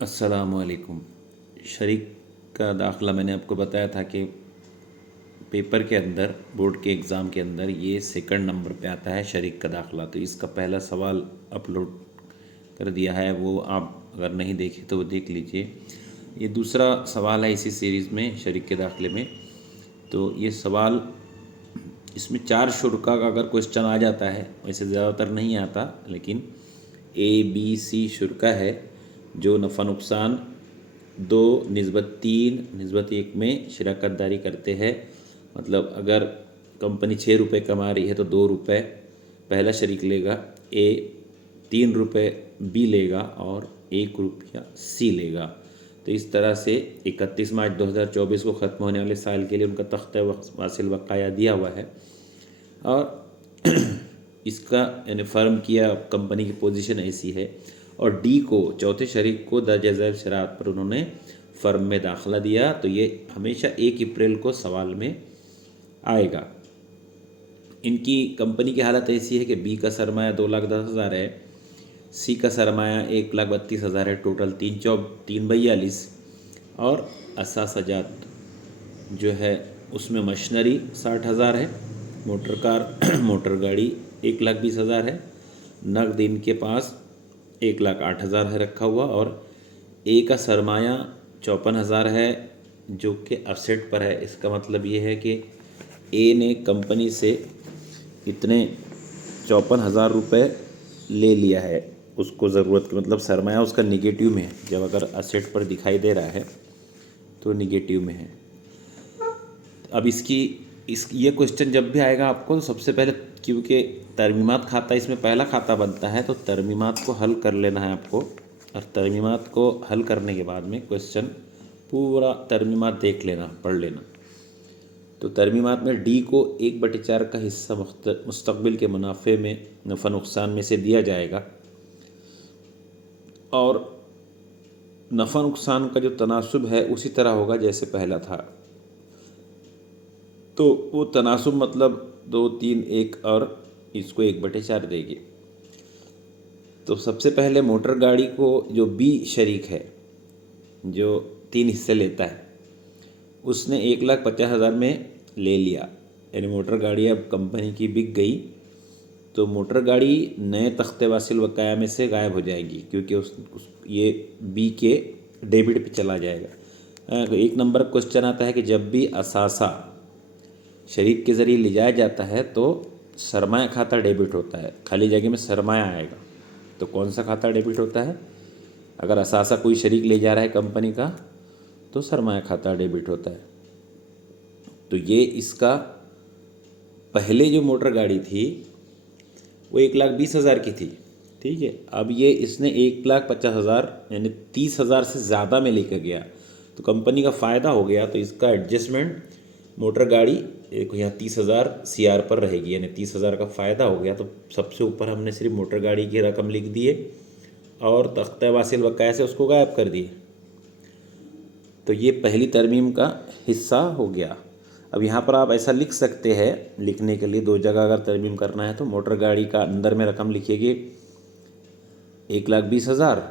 अस्सलामुअलैकुम। शरीक का दाखिला मैंने आपको बताया था कि पेपर के अंदर, बोर्ड के एग्ज़ाम के अंदर ये सेकंड नंबर पे आता है शरीक का दाखिला। तो इसका पहला सवाल अपलोड कर दिया है, वो आप अगर नहीं देखे तो वो देख लीजिए। ये दूसरा सवाल है इसी सीरीज़ में, शरीक के दाखिले में। तो ये सवाल, इसमें 4 शुरा का अगर क्वेश्चन आ जाता है, वैसे ज़्यादातर नहीं आता, लेकिन ABC शुरा है जो नफ़ा नुकसान 2:3:1 में शराकत दारी करते हैं। मतलब अगर कंपनी 6 रुपये कमा रही है तो 2 रुपये पहला शरीक लेगा, A 3 रुपये B लेगा और 1 रुपया C लेगा। तो इस तरह से 31 मार्च 2024 को ख़त्म होने वाले साल के लिए उनका तख्ता वासिल बकाया दिया हुआ है। और इसका यानी फर्म की या कंपनी की पोजीशन ऐसी है। और डी को, चौथे शरीक को दर्ज झैल शरात पर उन्होंने फर्म में दाखिला दिया। तो ये हमेशा 1 अप्रैल को सवाल में आएगा। इनकी कंपनी की हालत ऐसी है कि बी का सरमाया 2,10,000 है, सी का सरमाया 1,32,000 है, टोटल 342 और असासजात जो है उसमें मशीनरी 60,000 है, मोटर कार मोटर गाड़ी 1,20,000 है, नकद इनके पास 1,08,000 है रखा हुआ, और ए का सरमाया 54,000 है जो कि असेट पर है। इसका मतलब ये है कि ए ने कंपनी से इतने 54,000 रुपये ले लिया है, उसको ज़रूरत की, मतलब सरमाया उसका निगेटिव में है। जब अगर असेट पर दिखाई दे रहा है तो निगेटिव में है। अब ये क्वेश्चन जब भी आएगा आपको, तो सबसे पहले, क्योंकि तरमीमात खाता इसमें पहला खाता बनता है, तो तरमीमात को हल कर लेना है आपको। और तरमीमात को हल करने के बाद में क्वेश्चन पूरा तरमीमात देख लेना, पढ़ लेना। तो तरमीमात में डी को 1/4 का हिस्सा मुस्तकबिल के मुनाफे में नफ़ा नुकसान में से दिया जाएगा, और नफ़ा नुकसान का जो तनासुब है उसी तरह होगा जैसे पहला था। तो वो तनासुब मतलब 2, 3, 1 और इसको 1/4 देगी। तो सबसे पहले मोटर गाड़ी को, जो बी शरीक है जो 3 हिस्से लेता है, उसने 1,50,000 में ले लिया। यानी मोटर गाड़ी अब कंपनी की बिक गई, तो मोटर गाड़ी नए तख्ते वासिल बकाया में से गायब हो जाएगी, क्योंकि ये बी के डेबिट पे चला जाएगा। 1 नंबर क्वेश्चन आता है कि जब भी असासा शरीक के ज़रिए ले जाया जाता है तो सरमाया खाता डेबिट होता है, खाली जगह में सरमाया आएगा। तो कौन सा खाता डेबिट होता है? अगर असासा कोई शरीक ले जा रहा है कंपनी का, तो सरमाया खाता डेबिट होता है। तो ये इसका पहले जो मोटर गाड़ी थी वो 1,20,000 की थी, ठीक है। अब ये इसने 1,50,000 यानी 30,000 से ज़्यादा में लेकर गया, तो कंपनी का फ़ायदा हो गया। तो इसका एडजस्टमेंट मोटर गाड़ी एक यहाँ 30,000 CR पर रहेगी, यानी 30,000 का फ़ायदा हो गया। तो सबसे ऊपर हमने सिर्फ मोटर गाड़ी की रकम लिख दिए और तख्ता वासिल बकाया से उसको गायब कर दिए। तो ये पहली तरमीम का हिस्सा हो गया। अब यहाँ पर आप ऐसा लिख सकते हैं, लिखने के लिए 2 जगह अगर तरमीम करना है तो मोटर गाड़ी का अंदर में रकम लिखिएगी 1,20,000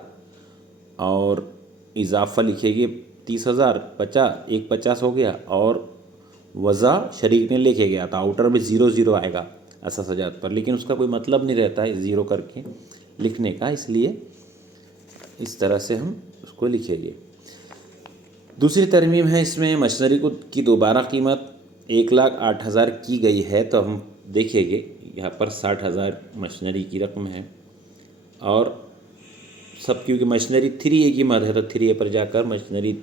और इजाफा लिखिएगी 30,000, 50 हो गया, और वज़ा शरीक ने लेके गया था, आउटर में 0 आएगा असासजात पर, लेकिन उसका कोई मतलब नहीं रहता है 0 करके लिखने का, इसलिए इस तरह से हम उसको लिखेंगे। दूसरी तरमीम है, इसमें मशीनरी को की दोबारा कीमत 1,08,000 की गई है। तो हम देखेंगे यहाँ पर 60,000 मशीनरी की रकम है, और सब क्योंकि मशीनरी 3A की मद है, तो 3A पर जाकर मशीनरी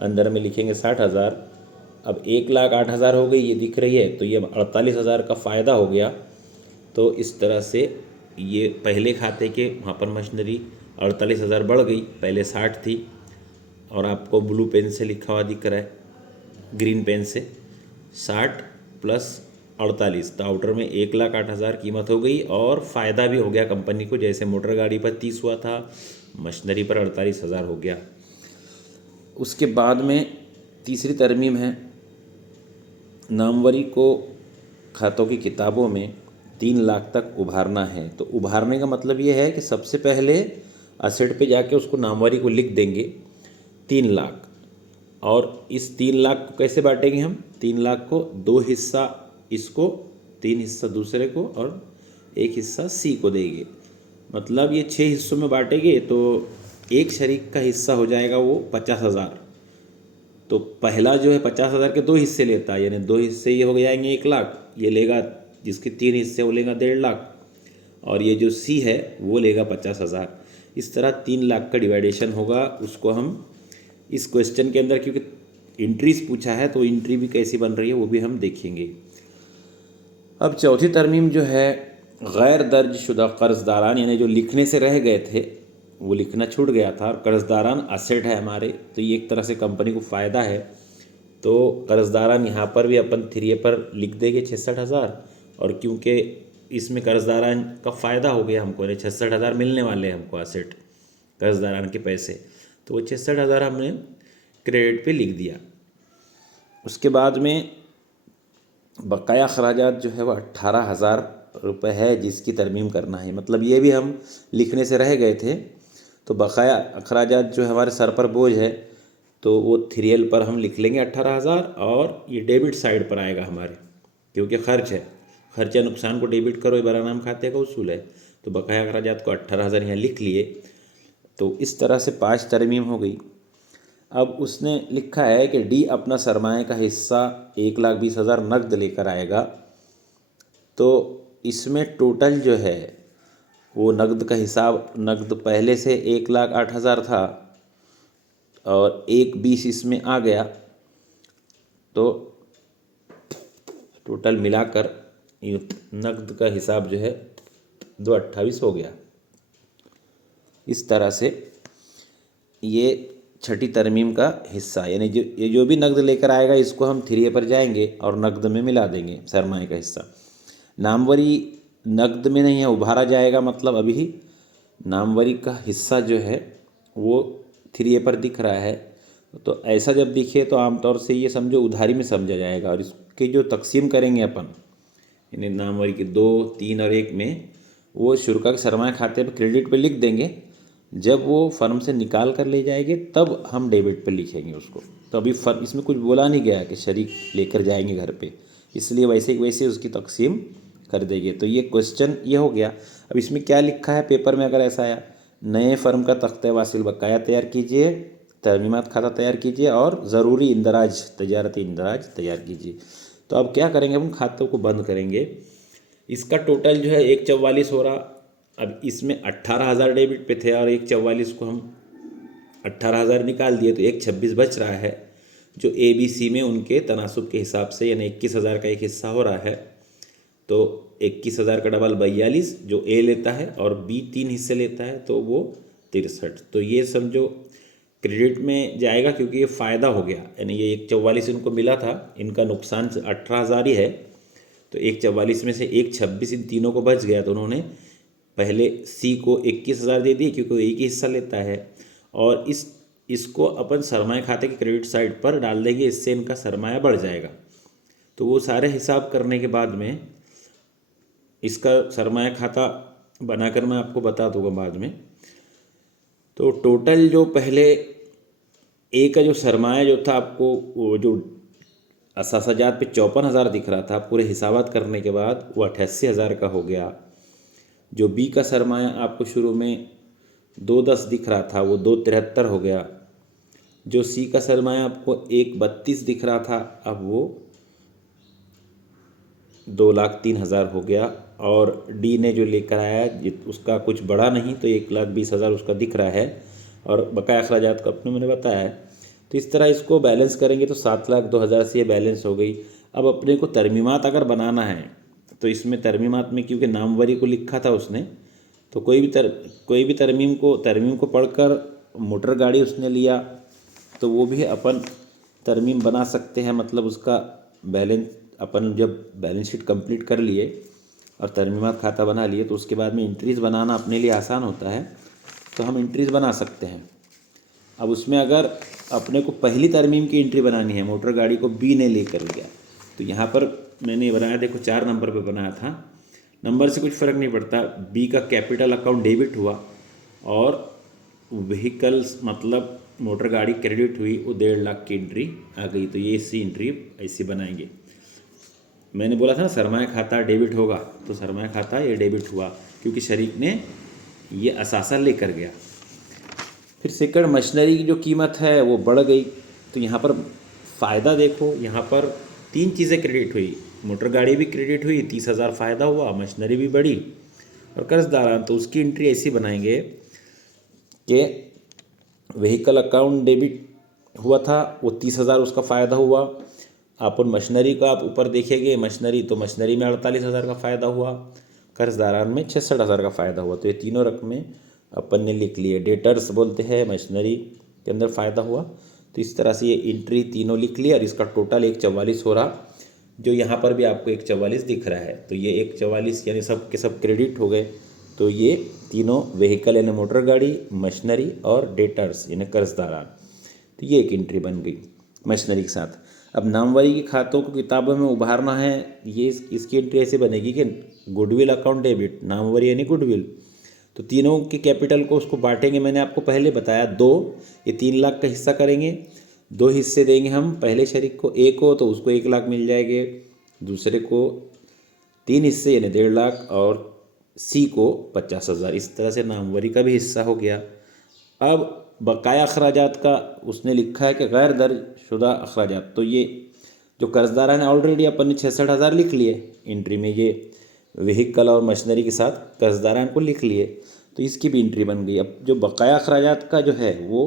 अंदर में लिखेंगे 60,000। अब 1,08,000 हो गई, ये दिख रही है, तो ये 48,000 का फ़ायदा हो गया। तो इस तरह से ये पहले खाते के वहाँ पर मशीनरी 48,000 बढ़ गई, पहले 60 थी, और आपको ब्लू पेन से लिखा हुआ दिख रहा है, ग्रीन पेन से 60 + 48, तो आउटर में 1,08,000 कीमत हो गई, और फ़ायदा भी हो गया कंपनी को, जैसे मोटर गाड़ी पर 30 हुआ था, मशीनरी पर 48,000 हो गया। उसके बाद में तीसरी तरमीम है, नामवरी को खातों की किताबों में 3 लाख तक उभारना है। तो उभारने का मतलब ये है कि सबसे पहले असेट पे जाके उसको नामवारी को लिख देंगे 3 लाख। और इस 3 लाख को कैसे बांटेंगे हम? 3 लाख को 2 हिस्सा इसको, 3 हिस्सा दूसरे को और 1 हिस्सा सी को देंगे। मतलब ये 6 हिस्सों में बांटेंगे तो एक शरीक का हिस्सा हो जाएगा वो 50,000। तो पहला जो है 50,000 के 2 हिस्से लेता है, यानी 2 हिस्से ये हो जाएंगे 1 लाख, ये लेगा जिसके 3 हिस्से वो लेगा 1.5 लाख, और ये जो सी है वो लेगा 50,000। इस तरह 3 लाख का डिवाइडेशन होगा। उसको हम इस क्वेश्चन के अंदर, क्योंकि इंट्रीज पूछा है तो इंट्री भी कैसी बन रही है वो भी हम देखेंगे। अब चौथी तरमीम जो है, गैर दर्ज शुदा कर्जदारान, यानी जो लिखने से रह गए थे, वो लिखना छूट गया था, और कर्जदारान असेट है हमारे, तो ये एक तरह से कंपनी को फ़ायदा है। तो कर्जदारान यहाँ पर भी अपन 3A पर लिख देंगे 66,000, और क्योंकि इसमें कर्जदारान का फ़ायदा हो गया हमको, यानी 66,000 मिलने वाले हैं हमको असेट कर्जदारान के पैसे, तो वो 66,000 हमने क्रेडिट पे लिख दिया। उसके बाद में बकाया अखराजात जो है वो 18,000 रुपये है जिसकी तरमीम करना है। मतलब ये भी हम लिखने से रह गए थे, तो बकाया अखराजात जो हमारे सर पर बोझ है तो वो 3L पर हम लिख लेंगे 18,000, और ये डेबिट साइड पर आएगा हमारे, क्योंकि खर्च है, खर्चा नुकसान को डेबिट करो, ये बरानाम खाते का उसूल है। तो बकाया अखराजात को 18,000 यहाँ लिख लिए। तो इस तरह से 5 तरमीम हो गई। अब उसने लिखा है कि डी अपना सरमाए का हिस्सा 1,20,000 नकद लेकर आएगा। तो इसमें टोटल जो है वो नकद का हिसाब, नकद पहले से 1,08,000 था और 1,20 इसमें आ गया, तो टोटल मिलाकर नकद का हिसाब जो है 2,28 हो गया। इस तरह से ये छठी तरमीम का हिस्सा, यानी ये जो भी नकद लेकर आएगा इसको हम 3A पर जाएंगे और नकद में मिला देंगे सरमाए का हिस्सा। नामवरी नकद में नहीं है, उभारा जाएगा, मतलब अभी नामवरी का हिस्सा जो है वो 3A पर दिख रहा है। तो ऐसा जब दिखे तो आमतौर से ये समझो उधारी में समझा जाएगा, और इसकी जो तकसीम करेंगे अपन, यानी नामवरी के 2, 3 और 1 में, वो शुल्का के सरमाया खाते पर क्रेडिट पे लिख देंगे। जब वो फर्म से निकाल कर ले जाएंगे तब हम डेबिट पे लिखेंगे उसको। तो अभी फर्म इसमें कुछ बोला नहीं गया कि शरीक लेकर जाएंगे घर पे, इसलिए वैसे वैसे उसकी तकसीम कर देंगे। तो ये क्वेश्चन ये हो गया। अब इसमें क्या लिखा है पेपर में, अगर ऐसा आया, नए फर्म का तख्ते वासिल बकाया तैयार कीजिए, तरमीमात खाता तैयार कीजिए और ज़रूरी इंदराज, तजारती इंदराज तैयार कीजिए। तो अब क्या करेंगे, हम खातों को बंद करेंगे। इसका टोटल जो है 1,44 हो रहा। अब इसमें 18,000 डेबिट पे थे और 1,44 को हम 18,000 निकाल दिए तो 1,26 बच रहा है, जो ABC में उनके तनासुब के हिसाब से, यानी 21,000 का एक हिस्सा हो रहा है। तो 21,000 का डबल 42 जो A लेता है और B 3 हिस्से लेता है, तो वो 63। तो ये समझो क्रेडिट में जाएगा, क्योंकि ये फ़ायदा हो गया, यानी ये 1,44 इनको मिला था, इनका नुकसान 18,000 ही है, तो 1,44 में से 1,26 इन तीनों को बच गया। तो उन्होंने पहले C को 21,000 दे दिए, क्योंकि वो एक ही हिस्सा लेता है, और इसको अपन सरमाया खाते के क्रेडिट साइड पर डाल देंगे, इससे इनका सरमाया बढ़ जाएगा। तो वो सारे हिसाब करने के बाद में इसका सरमाया खाता बनाकर मैं आपको बता दूंगा बाद में। तो टोटल जो पहले ए का जो सरमाया जो था आपको, वो जो असासाजात पे 54,000 दिख रहा था, पूरे हिसाबात करने के बाद वो 88,000 का हो गया। जो बी का सरमाया आपको शुरू में 2,10 दिख रहा था, वो 2,73 हो गया। जो सी का सरमाया आपको 1,32 दिख रहा था, अब वो 2,03,000 हो गया। और डी ने जो लेकर आया उसका कुछ बढ़ा नहीं, तो 1,20,000 उसका दिख रहा है, और बकाया अखराजात का अपने मैंने बताया है। तो इस तरह इसको बैलेंस करेंगे तो 7,02,000 से ये बैलेंस हो गई। अब अपने को तरमीमात अगर बनाना है तो इसमें तरमीमात में, क्योंकि नामवरी को लिखा था उसने, तो कोई भी तरमीम को पढ़कर मोटर गाड़ी उसने लिया तो वो भी अपन तरमीम बना सकते हैं। मतलब उसका बैलेंस, अपन जब बैलेंस शीट कंप्लीट कर लिए और तरमीमात खाता बना लिए, तो उसके बाद में इंट्रीज़ बनाना अपने लिए आसान होता है, तो हम इंट्रीज़ बना सकते हैं। अब उसमें अगर अपने को पहली तरमीम की एंट्री बनानी है, मोटर गाड़ी को बी ने लेकर गया, तो यहाँ पर मैंने बनाया, देखो 4 नंबर पे बनाया था, नंबर से कुछ फ़र्क नहीं पड़ता। बी का कैपिटल अकाउंट डेबिट हुआ और व्हीकल्स मतलब मोटर गाड़ी क्रेडिट हुई, वो 1.5 लाख की एंट्री आ गई। तो ये इसी एंट्री ऐसी बनाएंगे। मैंने बोला था ना सरमाया खाता डेबिट होगा, तो सरमाया खाता ये डेबिट हुआ क्योंकि शरीक ने ये असासा लेकर गया। फिर सेकंड मशीनरी की जो कीमत है वो बढ़ गई। तो यहाँ पर फ़ायदा देखो, यहाँ पर 3 चीज़ें क्रेडिट हुई, मोटर गाड़ी भी क्रेडिट हुई, 30,000 फ़ायदा हुआ, मशीनरी भी बढ़ी और कर्जदारान। तो उसकी एंट्री ऐसी बनाएंगे कि व्हीकल अकाउंट डेबिट हुआ था, वो 30,000 उसका फ़ायदा हुआ। अपन मशीनरी का आप ऊपर देखेंगे मशीनरी, तो मशीनरी में 48,000 का फ़ायदा हुआ, कर्जदारान में 66,000 का फ़ायदा हुआ। तो ये तीनों रकमें अपन ने लिख लिए। डेटर्स बोलते हैं मशीनरी के अंदर फ़ायदा हुआ। तो इस तरह से ये एंट्री तीनों लिख लिया और इसका टोटल 144 हो रहा, जो यहाँ पर भी आपको 144 दिख रहा है। तो ये 144 यानी सब के सब क्रेडिट हो गए। तो ये तीनों व्हीकल यानी मोटर गाड़ी, मशीनरी और डेटर्स यानी कर्जदारान, तो ये एक एंट्री बन गई मशीनरी के साथ। अब नामवरी के खातों को किताबों में उभारना है, ये इसकी एंट्री ऐसे बनेगी कि गुडविल अकाउंट डेबिट, नामवरी यानी गुडविल। तो तीनों के कैपिटल को उसको बांटेंगे, मैंने आपको पहले बताया 2, ये 3 लाख का हिस्सा करेंगे। 2 हिस्से देंगे हम, पहले शरीक को A को तो उसको 1 लाख मिल जाएंगे, दूसरे को 3 हिस्से यानी 1.5 लाख और C को 50,000। इस तरह से नामवरी का भी हिस्सा हो गया। अब बकाया अखराजात का उसने लिखा है कि गैर दर्ज शुदा अखराजात, तो ये जो कर्जदार ने ऑलरेडी अपन ने 66,000 लिख लिए एंट्री में, ये व्हीकल और मशीनरी के साथ कर्जदारान को लिख लिए, तो इसकी भी एंट्री बन गई। अब जो बकाया अखराजात का जो है वो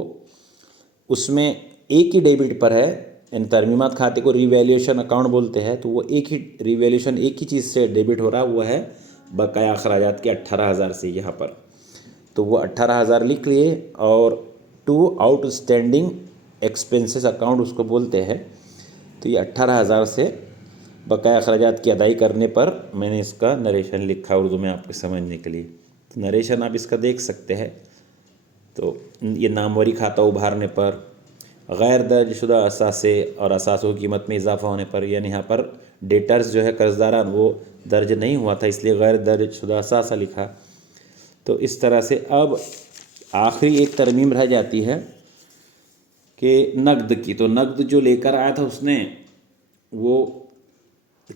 उसमें एक ही डेबिट पर है, इन तरमीमात खाते को रिवैल्यूएशन अकाउंट बोलते हैं। तो वो एक ही रिवैल्यूएशन एक ही चीज़ से डेबिट हो रहा, वो है बकाया अखराजात के 18,000 से यहाँ पर। तो वो 18,000 लिख लिए। और 2 आउटस्टैंडिंग एक्सपेंसेस अकाउंट उसको बोलते हैं। तो ये 18,000 से बकाया अखराजात की अदाई करने पर मैंने इसका नरेशन लिखा उर्दू में आपके समझने के लिए। तो नरेशन आप इसका देख सकते हैं। तो ये नामवरी खाता उभारने पर, गैर दर्ज शुदा असासे और असासों की कीमत में इजाफा होने पर, यानी यहाँ पर डेटर्स जो है कर्जदारान वो दर्ज नहीं हुआ था, इसलिए गैर दर्ज शुदा असासा लिखा। तो इस तरह से अब आखिरी एक तरमीम रह जाती है कि नकद की। तो नकद जो लेकर आया था उसने, वो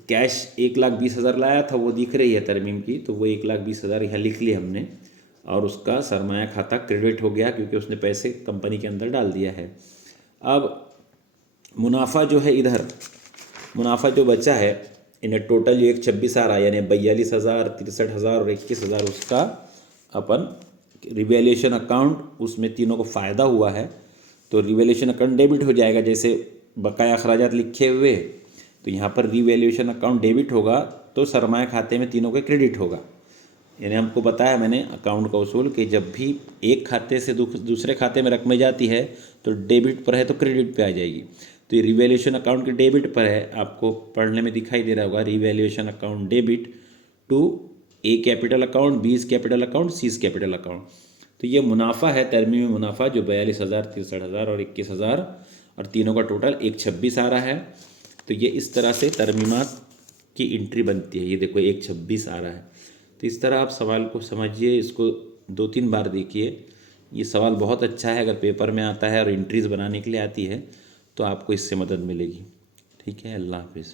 कैश 1,20,000 लाया था, वो दिख रही है तरमीम की। तो वो 1,20,000 यहाँ लिख लिया हमने और उसका सरमाया खाता क्रेडिट हो गया क्योंकि उसने पैसे कंपनी के अंदर डाल दिया है। अब मुनाफा जो है, इधर मुनाफा जो बचा है, इन्हें टोटल 126 आ रहा है, यानी 42,000, 63,000 और 21,000 उसका अपन रिवैल्यूएशन अकाउंट, उसमें तीनों को फ़ायदा हुआ है तो रिवैल्यूएशन अकाउंट डेबिट हो जाएगा। जैसे बकाया अखराजात लिखे हुए, तो यहाँ पर रिवैल्यूएशन अकाउंट डेबिट होगा तो सरमाया खाते में तीनों के क्रेडिट होगा। यानी हमको बताया मैंने अकाउंट का उसूल कि जब भी एक खाते से दूसरे खाते में रकमें जाती है तो डेबिट पर है तो क्रेडिट पे आ जाएगी। तो ये रिवैल्यूएशन अकाउंट के डेबिट पर है, आपको पढ़ने में दिखाई दे रहा होगा, revaluation account debit to A capital account, B capital account, C capital account. तो ये मुनाफा है, तरमीमी मुनाफा जो 42,000, 63,000 और 21,000 और तीनों का टोटल 126 आ रहा है। तो ये इस तरह से तरमीमात की एंट्री बनती है। ये देखो 126 आ रहा है। तो इस तरह आप सवाल को समझिए, इसको 2-3 बार देखिए। ये सवाल बहुत अच्छा है, अगर पेपर में आता है और एंट्रीज़ बनाने के लिए आती है तो आपको इससे मदद मिलेगी। ठीक है, अल्लाह हाफिज़।